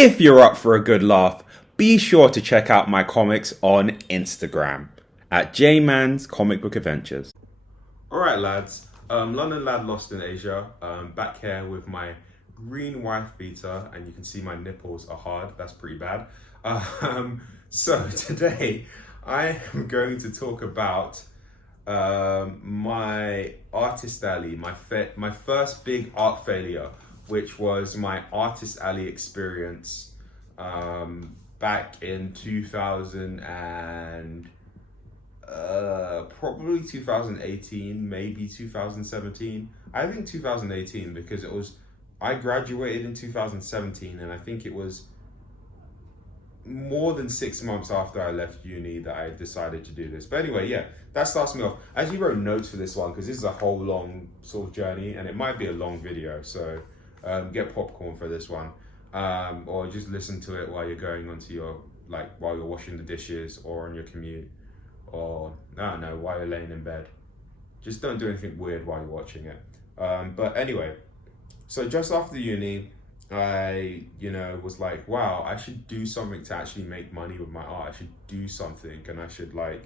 If you're up for a good laugh, be sure to check out my comics on Instagram at JMan's Comic Book Adventures. Alright lads, London Lad Lost in Asia, back here with my green wife beater, and you can see my nipples are hard, that's pretty bad. So today I am going to talk about my artist alley, my first big art failure, which was my artist alley experience back in 2000 and probably 2018, maybe 2017. I think 2018 because I graduated in 2017, and I think it was more than 6 months after I left uni that I decided to do this. But anyway, yeah, that starts me off. I actually wrote notes for this one because this is a whole long sort of journey, and it might be a long video, so get popcorn for this one, or just listen to it while you're going onto your, while you're washing the dishes or on your commute, or I don't know, while you're laying in bed. Just don't do anything weird while you're watching it. But anyway, so just after uni, I, was like, wow, I should do something to actually make money with my art. I should do something, and I should like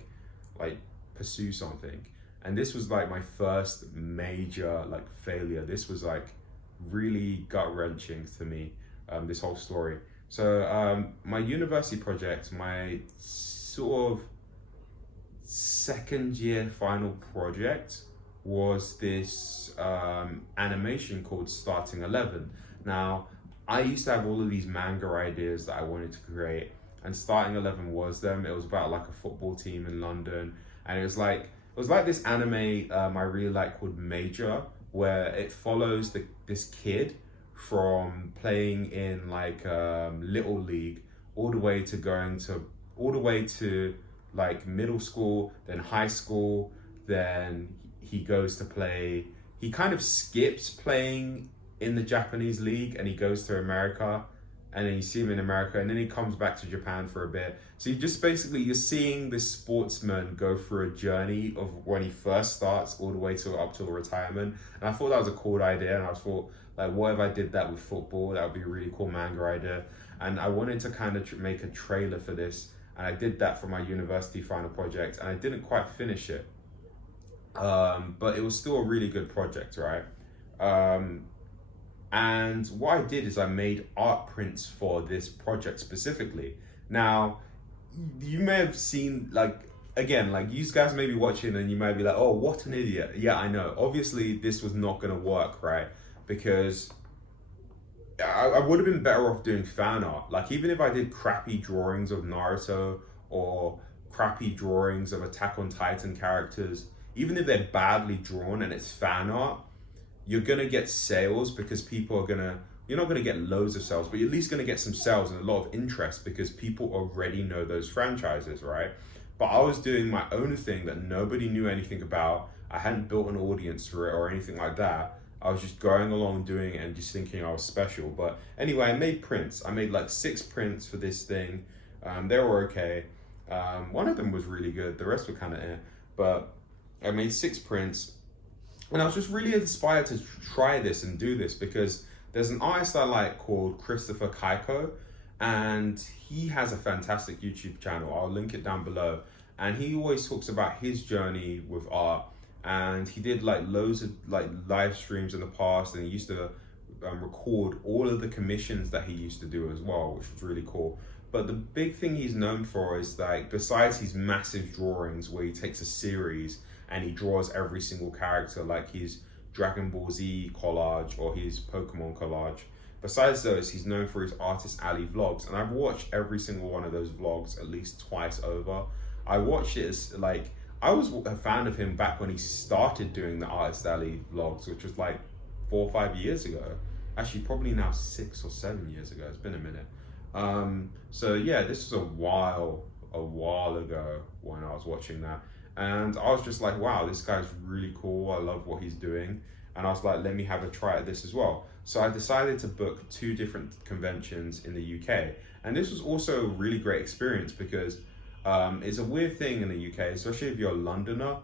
pursue something. And this was like my first major failure. This was really gut wrenching to me, this whole story. So my university project, my sort of second year final project, was this animation called Starting 11. Now, I used to have all of these manga ideas that I wanted to create, and Starting 11 was them. It was about a football team in London, and it was like this anime I really like called Major, where it follows this kid from playing in Little League all the way to middle school, then high school, then he goes to play. He kind of skips playing in the Japanese league, and he goes to America, and then you see him in America, and then he comes back to Japan for a bit. So you're seeing this sportsman go through a journey of when he first starts all the way up to retirement. And I thought that was a cool idea, and I thought, what if I did that with football? That would be a really cool manga idea. And I wanted to kind of make a trailer for this, and I did that for my university final project, and I didn't quite finish it. But it was still a really good project, right? And what I did is I made art prints for this project specifically. Now, you may have seen, you guys may be watching and you might be like, oh, what an idiot. Yeah, I know. Obviously, this was not going to work, right? Because I would have been better off doing fan art. Even if I did crappy drawings of Naruto or crappy drawings of Attack on Titan characters, even if they're badly drawn and it's fan art, you're gonna get sales because you're not gonna get loads of sales, but you're at least gonna get some sales and a lot of interest because people already know those franchises, right? But I was doing my own thing that nobody knew anything about. I hadn't built an audience for it or anything like that. I was just going along doing it and just thinking I was special. But anyway, I made prints. I made 6 prints for this thing. They were okay. One of them was really good. The rest were kind of eh. But I made 6 prints. And I was just really inspired to try this and do this because there's an artist I like called Christopher Kaiko, and he has a fantastic YouTube channel. I'll link it down below. And he always talks about his journey with art, and he did loads of live streams in the past, and he used to record all of the commissions that he used to do as well, which was really cool. But the big thing he's known for is besides his massive drawings where he takes a series and he draws every single character, like his Dragon Ball Z collage or his Pokemon collage. Besides those, he's known for his Artist Alley vlogs, and I've watched every single one of those vlogs at least twice over. I watched it as I was a fan of him back when he started doing the Artist Alley vlogs, which was 4 or 5 years ago. Actually, probably now 6 or 7 years ago. It's been a minute. So yeah, this was a while ago when I was watching that. And I was just like, wow, this guy's really cool. I love what he's doing. And I was like, let me have a try at this as well. So I decided to book 2 different conventions in the UK. And this was also a really great experience because it's a weird thing in the UK, especially if you're a Londoner.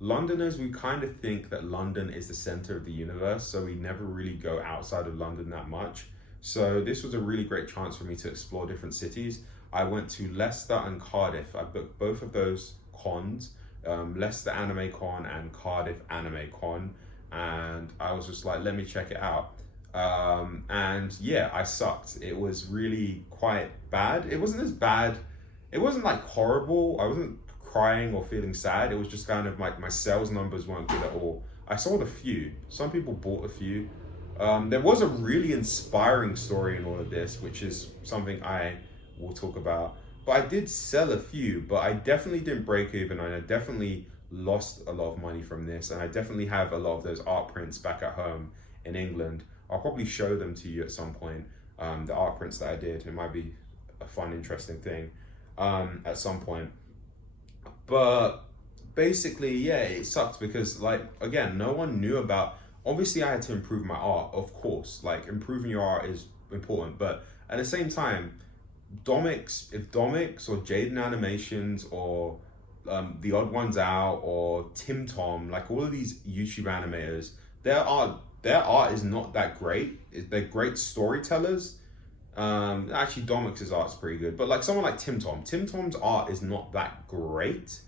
Londoners, we kind of think that London is the center of the universe, so we never really go outside of London that much. So this was a really great chance for me to explore different cities. I went to Leicester and Cardiff. I booked both of those cons, Leicester Anime Con and Cardiff Anime Con, and I was just like, let me check it out. And yeah, I sucked. It was really quite bad. It wasn't as bad. It wasn't like horrible. I wasn't crying or feeling sad. It was just kind of like my sales numbers weren't good at all. I sold a few. Some people bought a few. There was a really inspiring story in all of this, which is something I will talk about. But I did sell a few, but I definitely didn't break even, and I definitely lost a lot of money from this. And I definitely have a lot of those art prints back at home in England. I'll probably show them to you at some point. The art prints that I did. It might be a fun, interesting thing at some point. But basically, yeah, it sucked because, like, again, no one knew about. Obviously, I had to improve my art, of course. Like, improving your art is important, but at the same time, if Domix or Jaden Animations or The Odd Ones Out or Tim Tom, like all of these YouTube animators, their art is not that great. They're great storytellers. Actually, Domix's art's pretty good, but like someone like Tim Tom's art is not that great,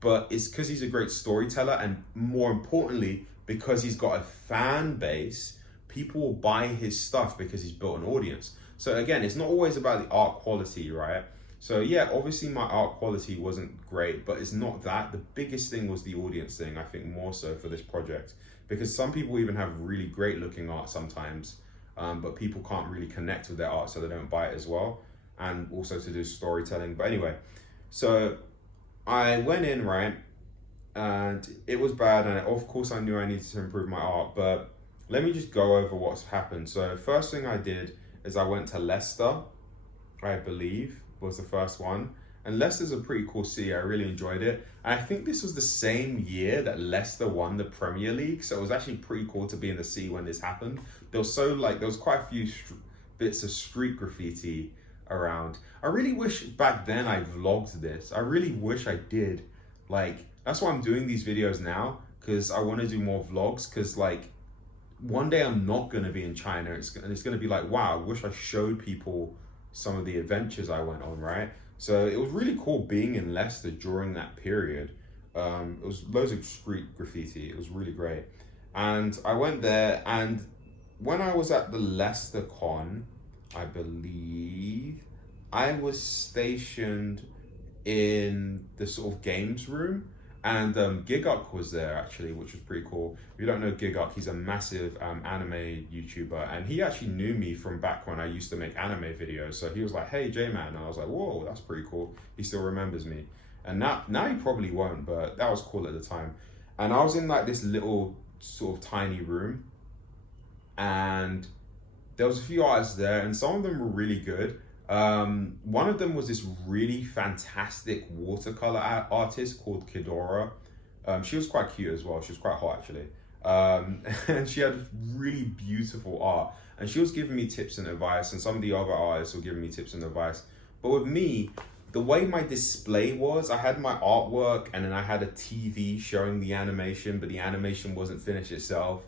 but it's because he's a great storyteller, and more importantly, because he's got a fan base. People will buy his stuff because he's built an audience. So again, it's not always about the art quality, right? So yeah, obviously my art quality wasn't great, but it's not that. The biggest thing was the audience thing, I think, more so for this project, because some people even have really great looking art sometimes, but people can't really connect with their art, so they don't buy it as well. And also to do storytelling. But anyway, so I went in, right, and it was bad, and of course I knew I needed to improve my art, but let me just go over what's happened. So first thing I did is I went to Leicester, I believe was the first one. And Leicester's a pretty cool city. I really enjoyed it. And I think this was the same year that Leicester won the Premier League. So it was actually pretty cool to be in the city when this happened. There was quite a few bits of street graffiti around. I really wish back then I vlogged this. I really wish I did. Like, that's why I'm doing these videos now, because I want to do more vlogs, because like one day I'm not going to be in China, and it's going to be like, wow, I wish I showed people some of the adventures I went on, right? So it was really cool being in Leicester during that period. It was loads of street graffiti. It was really great. And I went there, and when I was at the Leicester Con, I believe, I was stationed in the sort of games room, and Giguk was there actually, which was pretty cool. If you don't know Giguk, he's a massive anime YouTuber, and he actually knew me from back when I used to make anime videos. So he was like, "Hey J-Man," and I was like, "Whoa, that's pretty cool." He still remembers me, and now he probably won't, but that was cool at the time. And I was in like this little sort of tiny room, and there was a few artists there, and some of them were really good. One of them was this really fantastic watercolor artist called Kidora. She was quite cute as well. She was quite hot actually. And she had really beautiful art, and she was giving me tips and advice, and some of the other artists were giving me tips and advice. But with me, the way my display was, I had my artwork, and then I had a TV showing the animation, but the animation wasn't finished itself,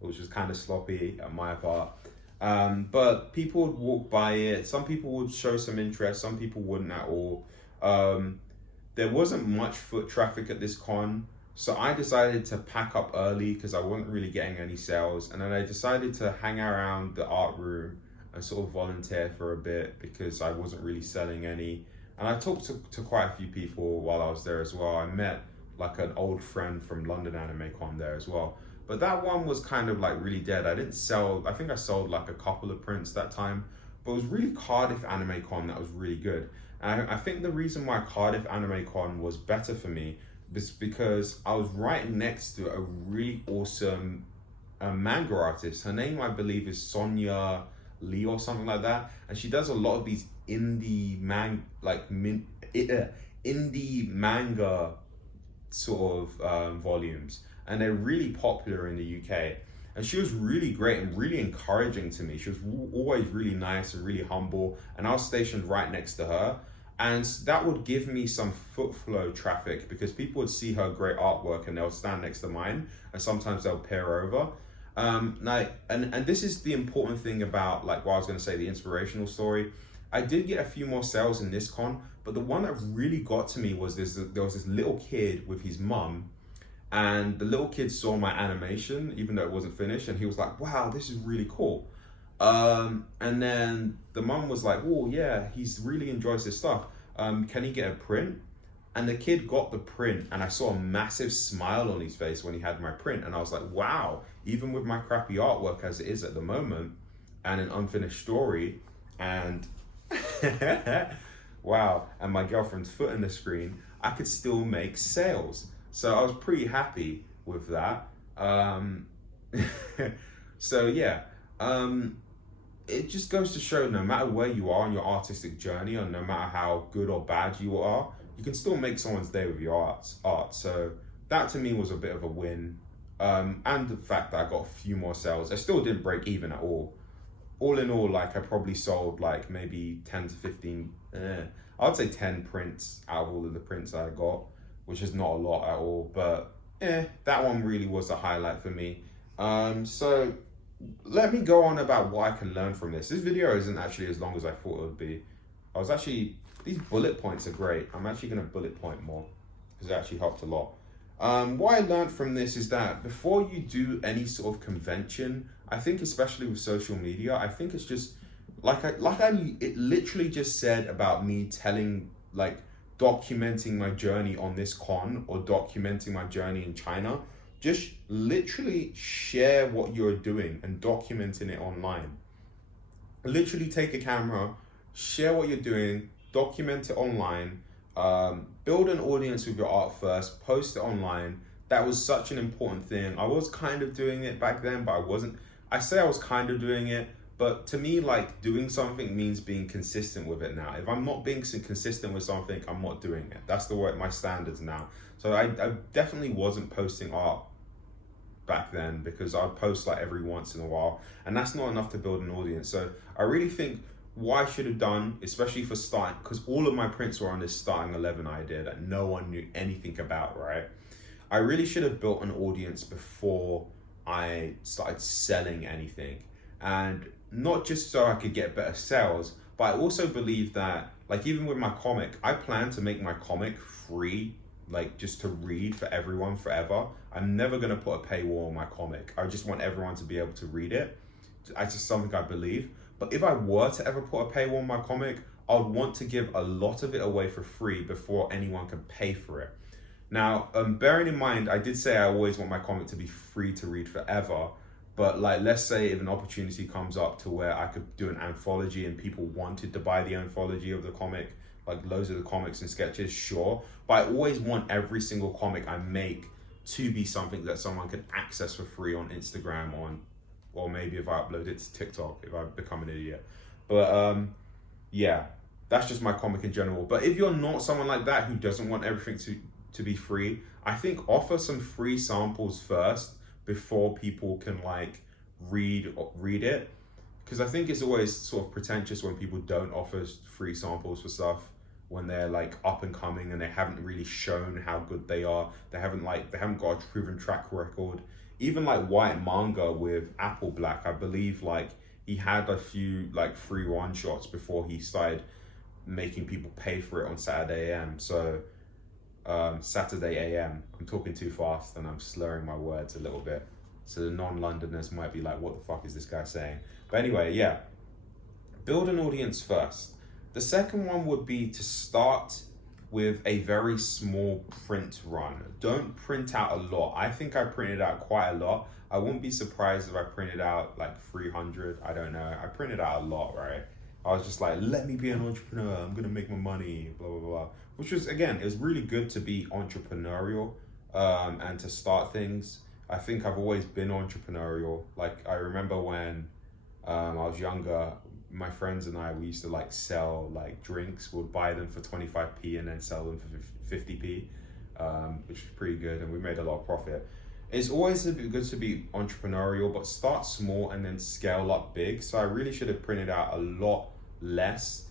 which was kind of sloppy at my part. But people would walk by it. Some people would show some interest, some people wouldn't at all. There wasn't much foot traffic at this con, so I decided to pack up early because I wasn't really getting any sales. And then I decided to hang around the art room and sort of volunteer for a bit because I wasn't really selling any. And I talked to quite a few people while I was there as well. I met like an old friend from London Anime Con there as well. But that one was kind of like really dead. I didn't sell, I think I sold like a couple of prints that time, but it was really Cardiff Anime Con that was really good. And I think the reason why Cardiff Anime Con was better for me was because I was right next to a really awesome manga artist. Her name, I believe, is Sonia Lee or something like that. And she does a lot of these indie manga sort of volumes. And they're really popular in the UK. And she was really great and really encouraging to me. She was always really nice and really humble. And I was stationed right next to her. And that would give me some foot flow traffic because people would see her great artwork and they'll stand next to mine. And sometimes they'll peer over. Like, and this is the important thing about like what I was gonna say, the inspirational story. I did get a few more sales in this con, but the one that really got to me was there was this little kid with his mum, and the little kid saw my animation, even though it wasn't finished, and he was like, "Wow, this is really cool." And then the mum was like, "Oh yeah, he's really enjoys this stuff. Can he get a print?" And the kid got the print, and I saw a massive smile on his face when he had my print, and I was like, "Wow!" Even with my crappy artwork as it is at the moment, and an unfinished story, and wow, and my girlfriend's foot in the screen, I could still make sales. So I was pretty happy with that. So yeah, it just goes to show no matter where you are on your artistic journey, or no matter how good or bad you are, you can still make someone's day with your art. So that to me was a bit of a win. And the fact that I got a few more sales, I still didn't break even at all. All in all, like I probably sold like maybe 10 to 15, I would say 10 prints out of all of the prints I got, which is not a lot at all, but that one really was a highlight for me. So let me go on about what I can learn from this. This video isn't actually as long as I thought it would be. These bullet points are great. I'm actually gonna bullet point more because it actually helped a lot. What I learned from this is that before you do any sort of convention, I think especially with social media, I think it's just it literally just said about me telling, like, documenting my journey on this con or documenting my journey in China. Just literally share what you're doing and documenting it online. Literally take a camera, share what you're doing, document it online, build an audience with your art first, post it online. That was such an important thing. I was kind of doing it back then, but I wasn't. I say I was kind of doing it, but to me, like, doing something means being consistent with it now. If I'm not being consistent with something, I'm not doing it. That's the way, my standards now. So I definitely wasn't posting art back then, because I'd post like every once in a while, and that's not enough to build an audience. So I really think what I should have done, especially for starting, because all of my prints were on this starting 11 idea that no one knew anything about, right? I really should have built an audience before I started selling anything. And not just so I could get better sales, but I also believe that, like, even with my comic, I plan to make my comic free, like, just to read for everyone forever. I'm never going to put a paywall on my comic. I just want everyone to be able to read it. It's just something I believe. But if I were to ever put a paywall on my comic, I would want to give a lot of it away for free before anyone can pay for it. Now, bearing in mind, I did say I always want my comic to be free to read forever. But, like, let's say if an opportunity comes up to where I could do an anthology and people wanted to buy the anthology of the comic, like loads of the comics and sketches, sure. But I always want every single comic I make to be something that someone can access for free on Instagram, or maybe if I upload it to TikTok, if I become an idiot. But yeah, that's just my comic in general. But if you're not someone like that who doesn't want everything to be free, I think offer some free samples first before people can, like, read it. Because I think it's always sort of pretentious when people don't offer free samples for stuff when they're, like, up and coming and they haven't really shown how good they are. They haven't got a proven track record. Even like White Manga with Apple Black, I believe, like, he had a few, like, free one shots before he started making people pay for it on Saturday AM. So Saturday AM. I'm talking too fast and I'm slurring my words a little bit. So the non-Londoners might be like, what the fuck is this guy saying? But anyway, yeah. Build an audience first. The second one would be to start with a very small print run. Don't print out a lot. I think I printed out quite a lot. I wouldn't be surprised if I printed out like 300. I don't know. I printed out a lot, right? I was just like, let me be an entrepreneur. I'm gonna make my money, blah, blah, blah. Which was, again, it was really good to be entrepreneurial and to start things. I think I've always been entrepreneurial. Like, I remember when I was younger, my friends and I, we used to, like, sell, like, drinks. We'd buy them for 25p and then sell them for 50p, which was pretty good, and we made a lot of profit. It's always good to be entrepreneurial, but start small and then scale up big. So I really should have printed out a lot less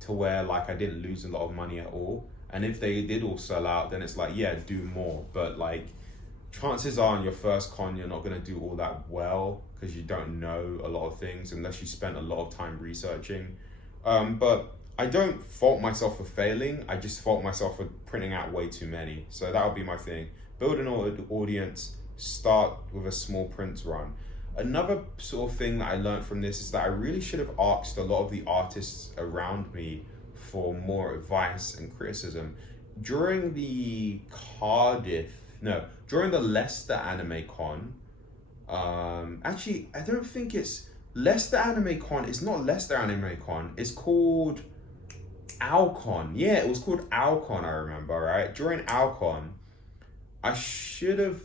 to where, like, I didn't lose a lot of money at all. And if they did all sell out, then it's like, yeah, do more. But, like, chances are on your first con you're not going to do all that well because you don't know a lot of things unless you spent a lot of time researching. But I don't fault myself for failing. I just fault myself for printing out way too many. So that would be my thing. Build an audience, start with a small print run. Another sort of thing that I learned from this is that I really should have asked a lot of the artists around me for more advice and criticism. During the during the Leicester Anime Con, actually, I don't think it's Leicester Anime Con. It's not Leicester Anime Con. It's called Alcon. Yeah, it was called Alcon, I remember, right? During Alcon, I should have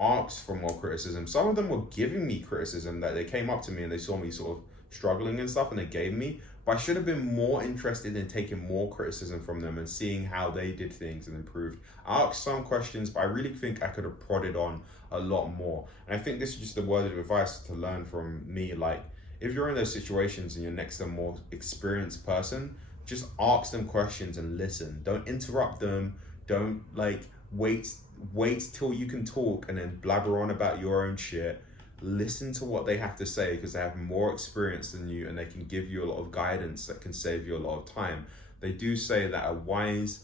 asked for more criticism. Some of them were giving me criticism that they came up to me and they saw me sort of struggling and stuff and they gave me. But I should have been more interested in taking more criticism from them and seeing how they did things and improved. I asked some questions, but I really think I could have prodded on a lot more. And I think this is just a word of advice to learn from me. Like, if you're in those situations and you're next to a more experienced person, just ask them questions and listen. Don't interrupt them. Don't wait till you can talk and then blabber on about your own shit. Listen to what they have to say because they have more experience than you and they can give you a lot of guidance that can save you a lot of time. They do say that a wise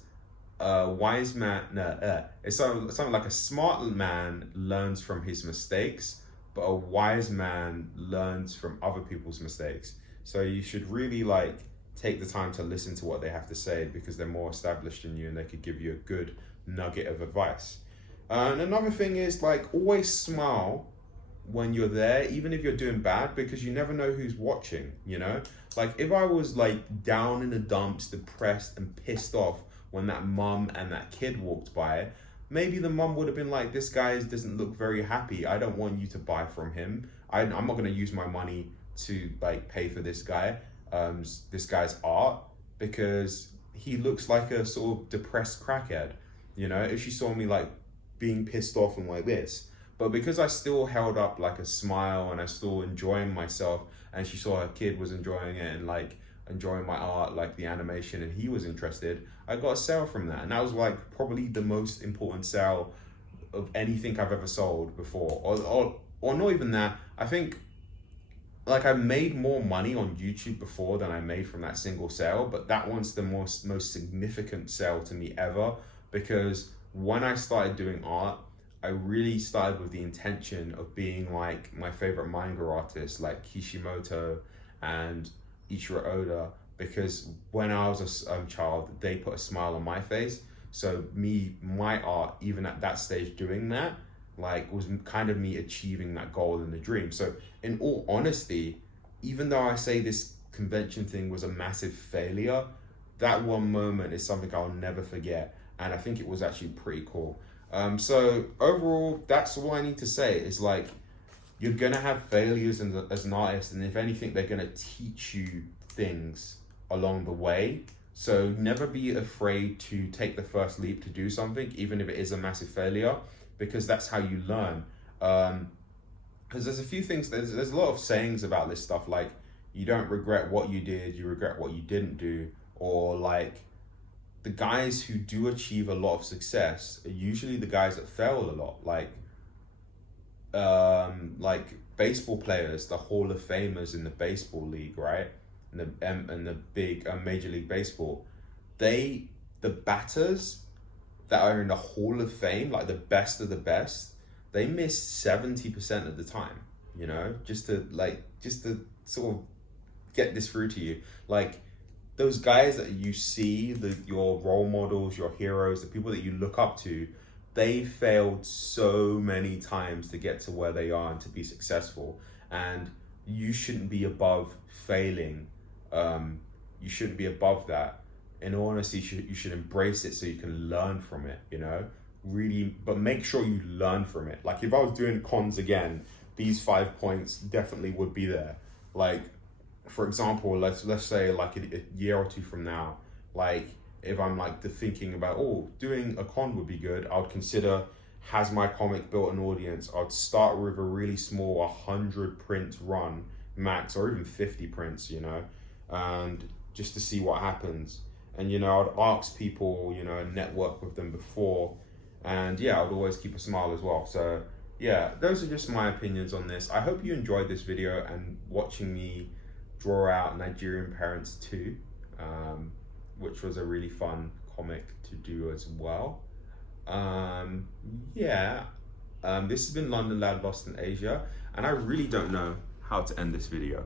man, it's something like a smart man learns from his mistakes, but a wise man learns from other people's mistakes. So you should really take the time to listen to what they have to say because they're more established than you and they could give you a good nugget of advice. And another thing is always smile when you're there, even if you're doing bad, because you never know who's watching, you know? If I was down in the dumps, depressed and pissed off when that mum and that kid walked by, maybe the mum would have been like, this guy doesn't look very happy. I don't want you to buy from him. I'm not going to use my money to pay for this guy's art because he looks like a sort of depressed crackhead. You know, if she saw me being pissed off and like this, but because I still held up a smile and I still enjoying myself, and she saw her kid was enjoying it and enjoying my art, the animation, and he was interested, I got a sale from that. And that was probably the most important sale of anything I've ever sold before. Or not even that. I think I made more money on YouTube before than I made from that single sale, but that one's the most significant sale to me ever, because when I started doing art, I really started with the intention of being my favorite manga artists like Kishimoto and Ichiro Oda, because when I was a child, they put a smile on my face. So my art, even at that stage doing that, was kind of me achieving that goal and the dream. So in all honesty, even though I say this convention thing was a massive failure, that one moment is something I'll never forget. And I think it was actually pretty cool. So overall, that's all I need to say is you're gonna have failures as an artist, and if anything, they're gonna teach you things along the way. So never be afraid to take the first leap to do something, even if it is a massive failure, because that's how you learn. Because there's a few things, there's a lot of sayings about this stuff, you don't regret what you did, you regret what you didn't do, or the guys who do achieve a lot of success are usually the guys that fail a lot. Baseball players, the Hall of Famers in the baseball league, right? And the big Major League Baseball, the batters that are in the Hall of Fame, the best of the best, they miss 70% of the time. You know, just to sort of get this through to you, those guys that you see, your role models, your heroes, the people that you look up to, they failed so many times to get to where they are and to be successful. And you shouldn't be above failing. You shouldn't be above that. In all honesty, you should embrace it so you can learn from it, you know? Really, but make sure you learn from it. If I was doing cons again, these 5 points definitely would be there. For example, let's say a year or two from now, if I'm thinking about, doing a con would be good, I would consider, has my comic built an audience? I'd start with a really small 100 print run max, or even 50 prints, you know, and just to see what happens. And, you know, I'd ask people, you know, network with them before, And yeah, I would always keep a smile as well. So yeah, those are just my opinions on this. I hope you enjoyed this video and watching me draw out Nigerian Parents 2, which was a really fun comic to do as well. Yeah, this has been London Lad Lost in Asia, and I really don't know how to end this video.